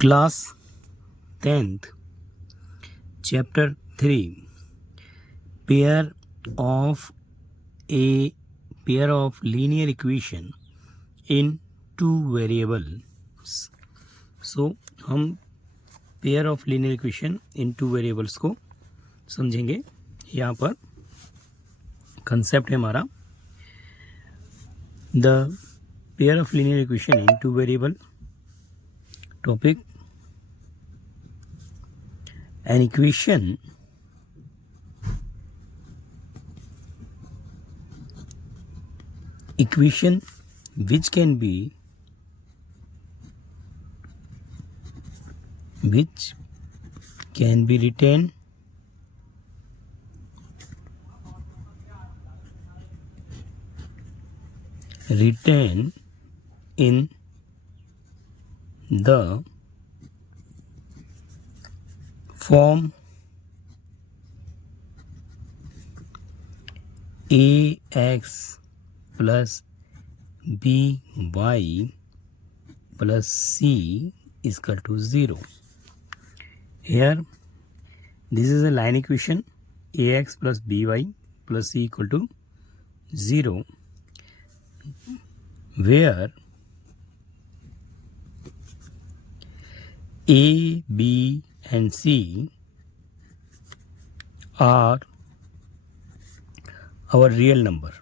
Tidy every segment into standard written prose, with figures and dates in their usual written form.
Class 10th, Chapter 3, pair of linear equation in two variables. So हम pair of linear equation in two variables को समझेंगे. यहाँ पर concept है हमारा the pair of linear equation in two variable. Topic an equation which can be written in the form ax plus by plus c is equal to 0. Here this is a line equation, ax plus by plus c equal to 0, where a, b and c are our real number.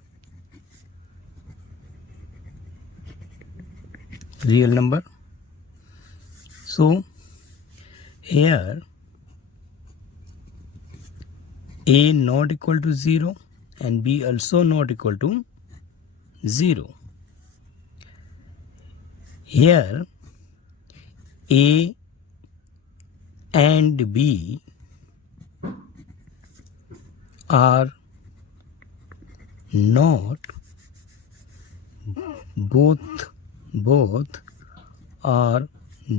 So here a not equal to 0 and b also not equal to 0. Here a and b are not, both are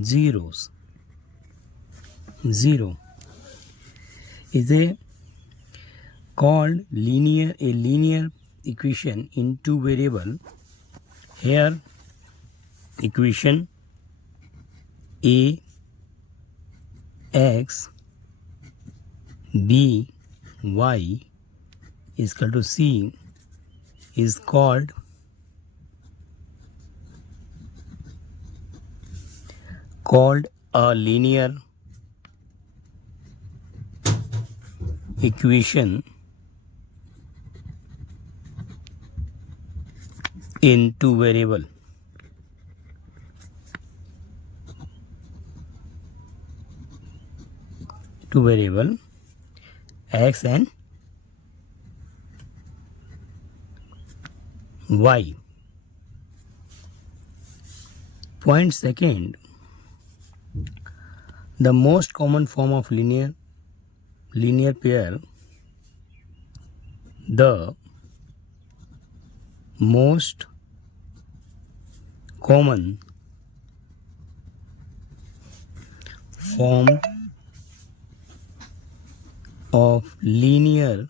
zeros. 0 is a linear equation in two variable. Here equation a x b y is equal to c is called a linear equation in two variable. X and y. Point second, the most common form of linear pair, the most common form of linear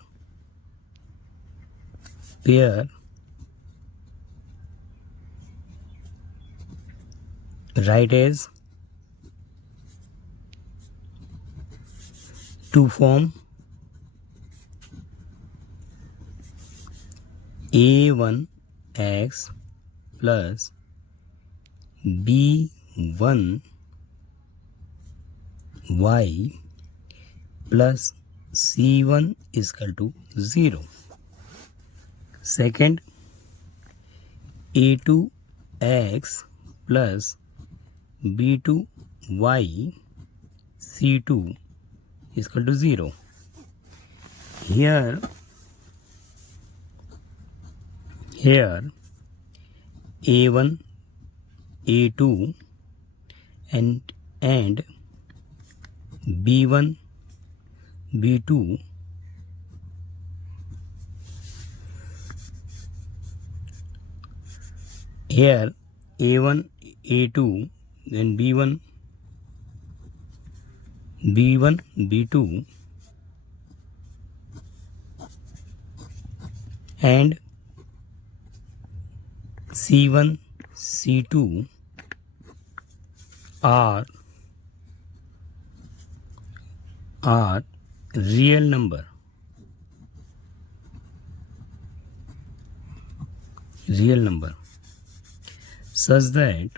pair write as two form a1x plus b1y plus c1 is equal to 0. Second, a2x plus b2y c2 is equal to 0. Here a1 a2 and b1 b2 here a1 a2 and b1 b2 and C1 C2 are are real number such that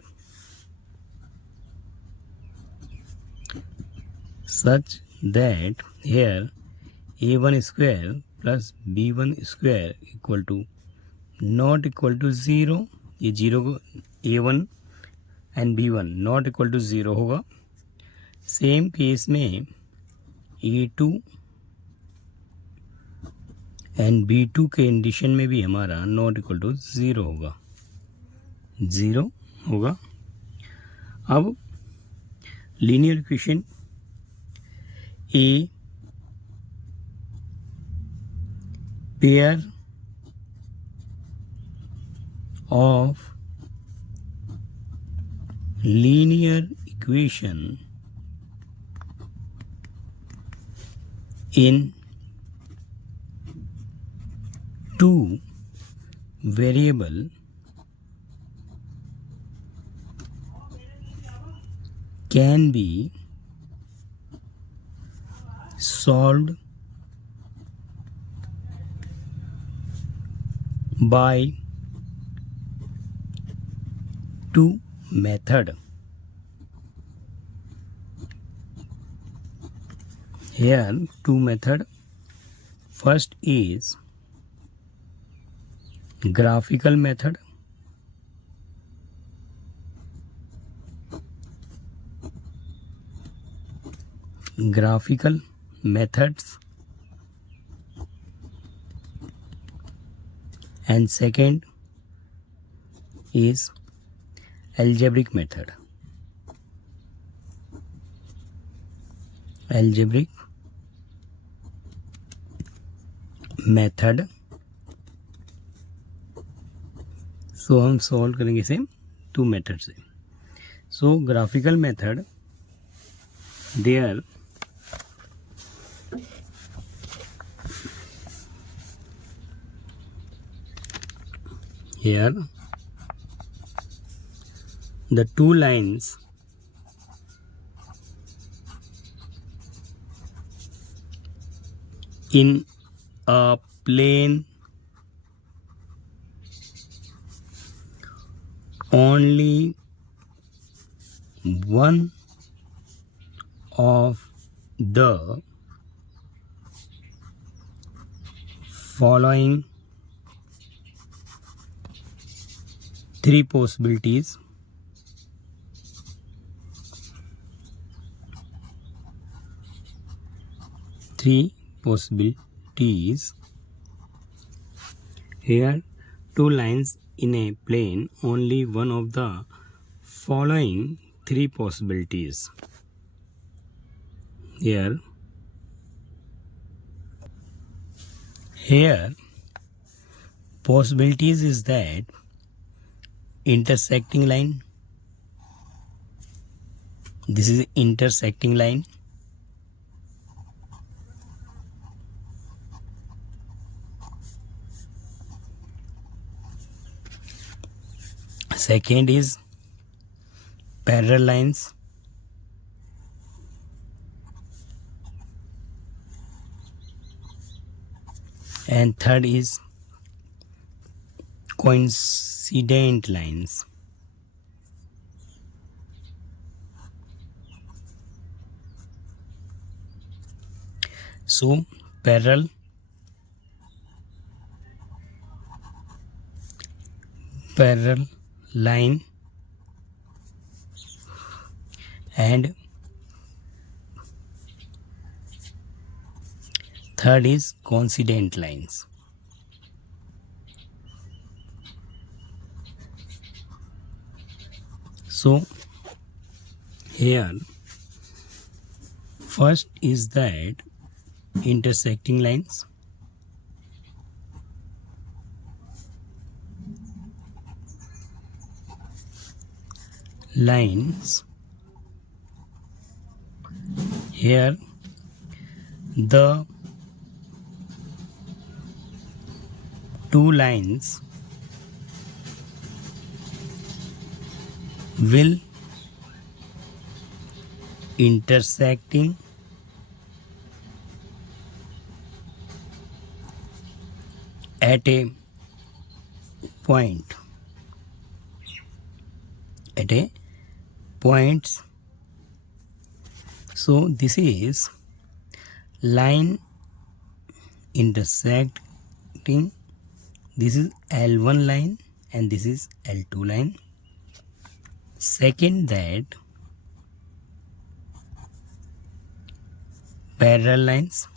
here a1 square plus b1 square equal to not equal to 0, ये 0 को a1 and b1 not equal to 0 होगा. Same case में a2 and b2 के addition में भी हमारा not equal to 0 होगा. अब linear equation a pair of linear equation in two variable can be solved by two method. Here two method. First is graphical method. Graphical methods, and second is algebraic method. Algebraic method. So हम solve करेंगे इसे two method से. So graphical method, there here the two lines in a plane only one of the following three possibilities here two lines in a plane, only one of the following three possibilities. Here possibilities is that intersecting line, this is intersecting line, second is parallel lines, and third is coincident lines. So parallel line and third is coincident lines. So here first is that intersecting lines, here the two lines will intersecting at a point, points. So this is line intersecting. This is L1 line and this is L2 line. Second, that parallel lines.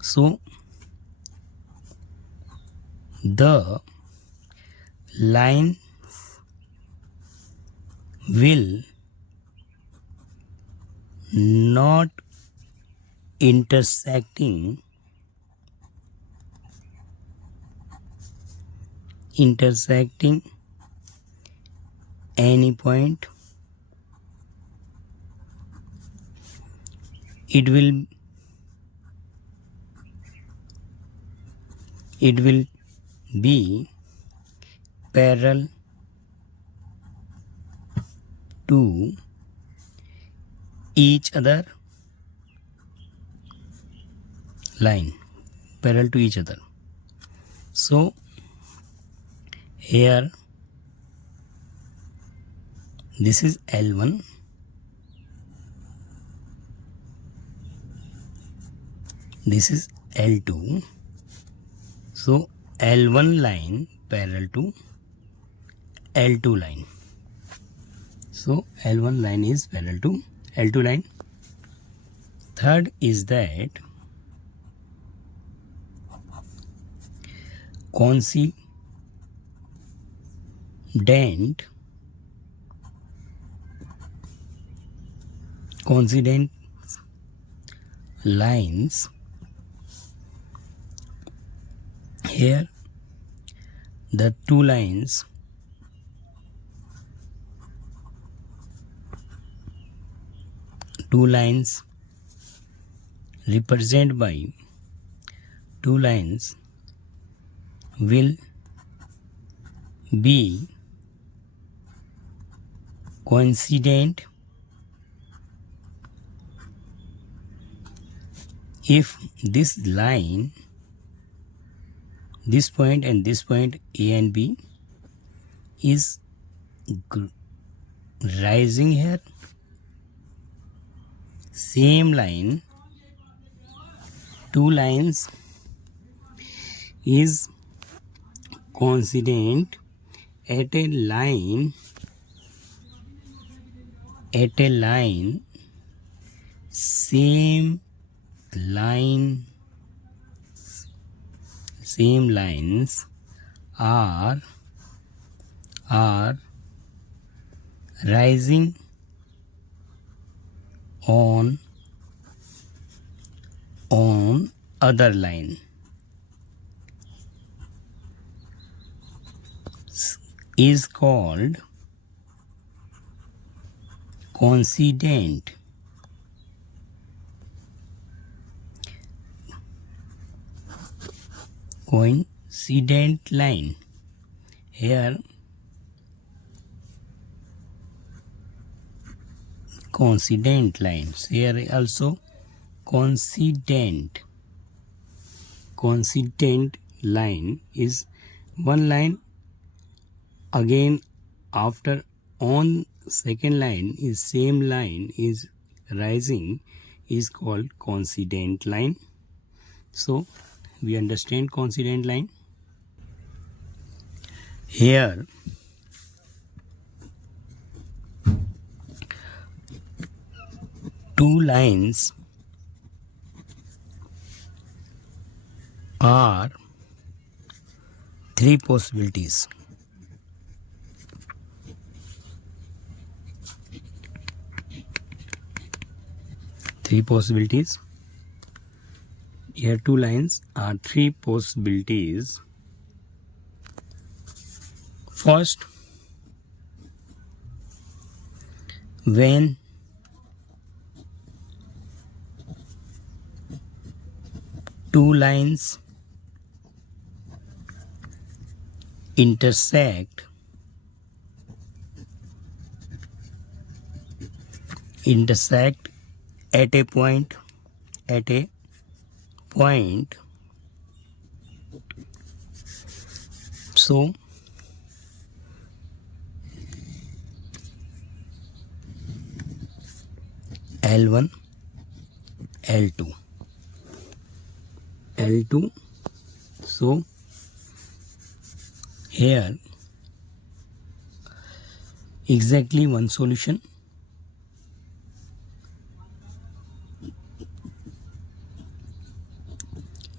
So the line will not intersecting any point. It will be parallel to each other line, parallel to each other. So here this is L1, this is L2. So L1 line parallel to L2 line. So L1 line is parallel to L2 line. Third is that coincident lines. Here the two lines represented by two lines will be coincident if this line, this point and this point A and B is rising here. Same line, two lines is coincident at a line, same lines are rising on other line. Is called coincident. Coincident line. Here coincident lines. Here also coincident line is one line. Again after on second line is same line is rising, is called coincident line. So we understand coincident line. Here two lines are three possibilities. Here two lines are three possibilities. First, when two lines intersect at a point so L1 L2 so here exactly one solution,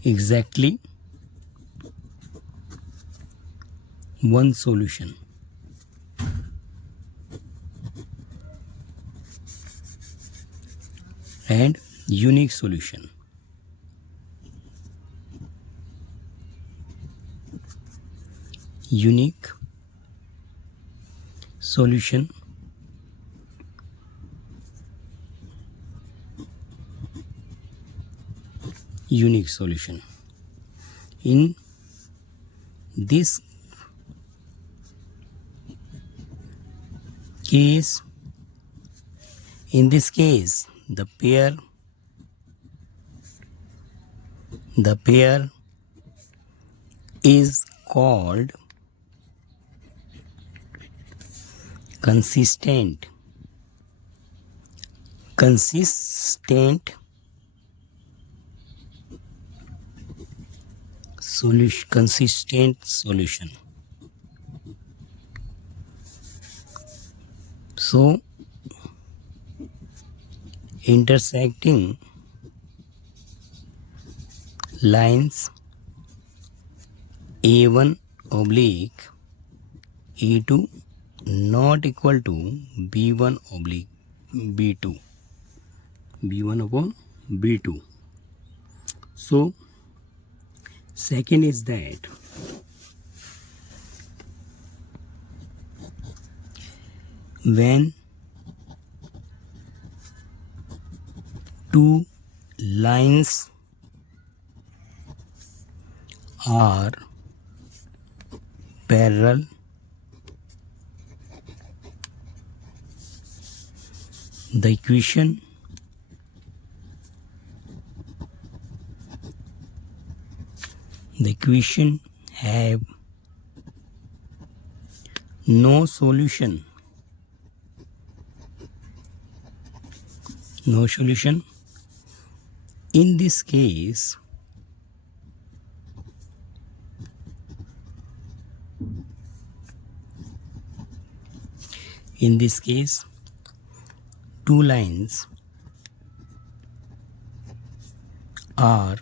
exactly one solution, and unique solution. Unique solution, unique solution. In this case, the pair is called consistent solution. So intersecting lines A1 oblique E2 not equal to B1 oblique B2, B1 upon B2. So second is that when two lines are parallel, the equation have no solution. In this case, two lines are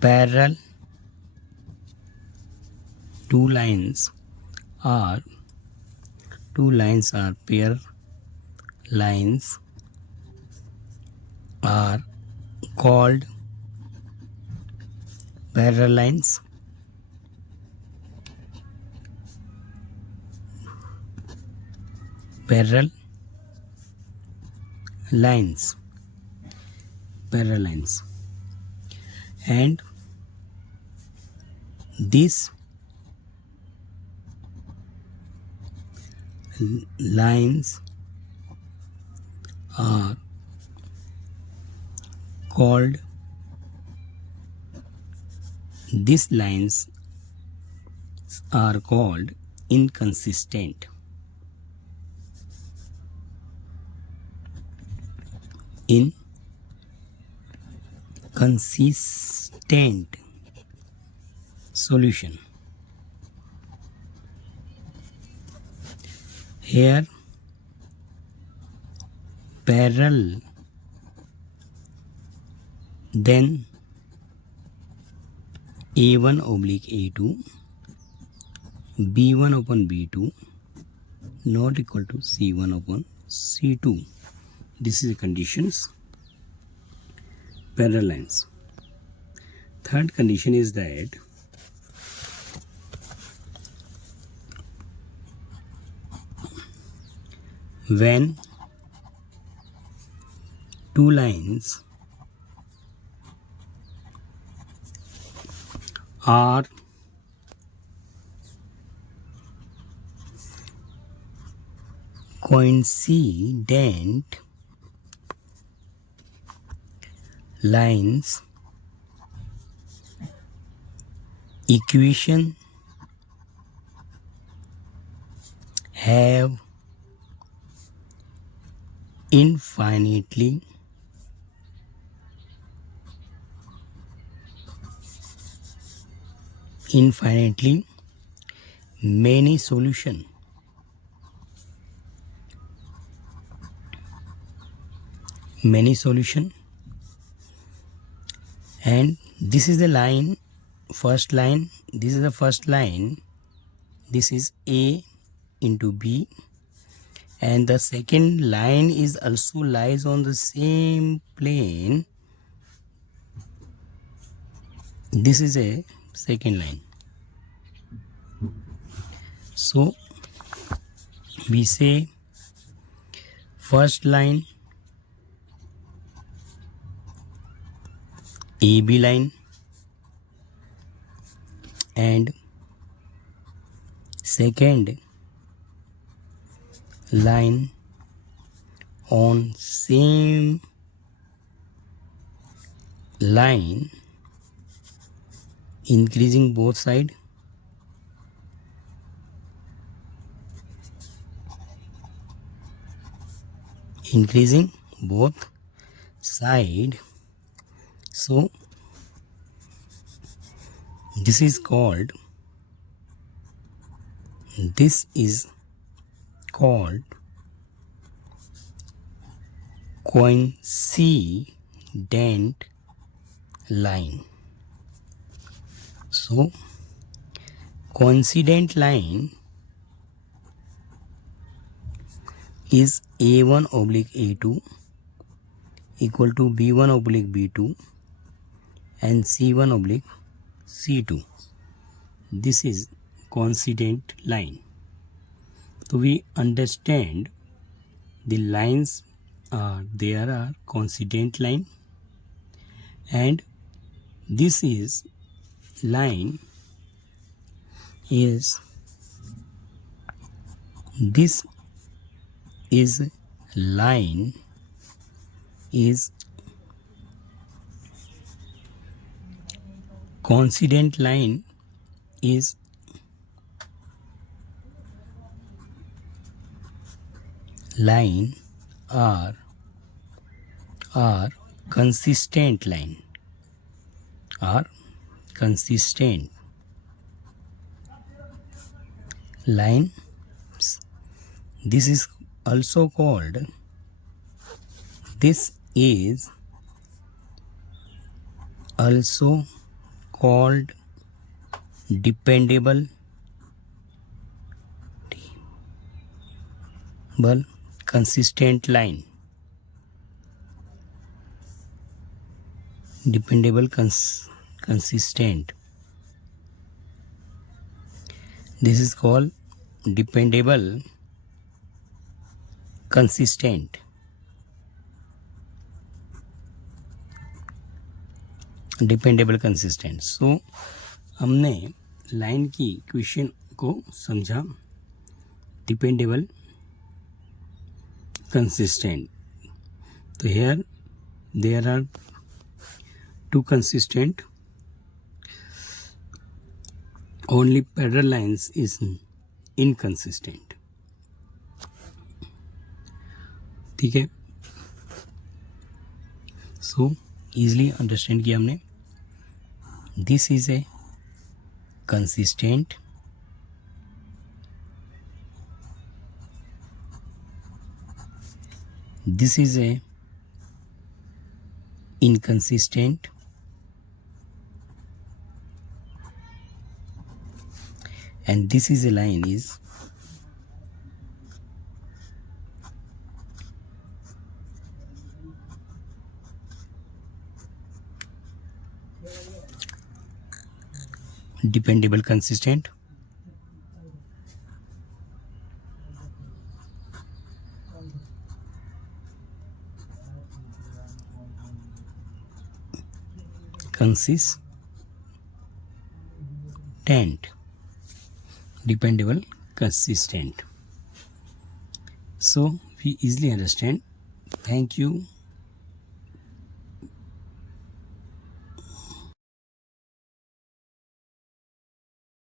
parallel, two lines are pair lines are called parallel lines. Parallel lines, and these lines are called inconsistent. Inconsistent solution. Here parallel, then A1 oblique A2, B1 upon B2 not equal to C1 upon C2. This is the conditions. Parallel lines. Third condition is that when two lines are coincident, lines equation have infinitely many solution. And this is the line, first line, this is the first line, this is A into B, and the second line is also lies on the same plane. This is a second line. So we say first line AB line and second line on same line, increasing both sides. So this is called coincident line. So coincident line is A1 oblique A2 equal to B1 oblique B2 and C1 oblique C2. This is coincident line. So we understand the lines there are coincident line, and this is line is coincident line is line are consistent line, this is also called dependable consistent line. Consistent. This is called dependable consistent. सो हमने line की equation को समझा, dependable consistent. So here there are two consistent, only parallel lines is inconsistent. ठीक है, so easily understand किया हमने. This is a consistent, this is a inconsistent, and this is a line is dependable consistent. Dependable consistent. So we easily understand. Thank you.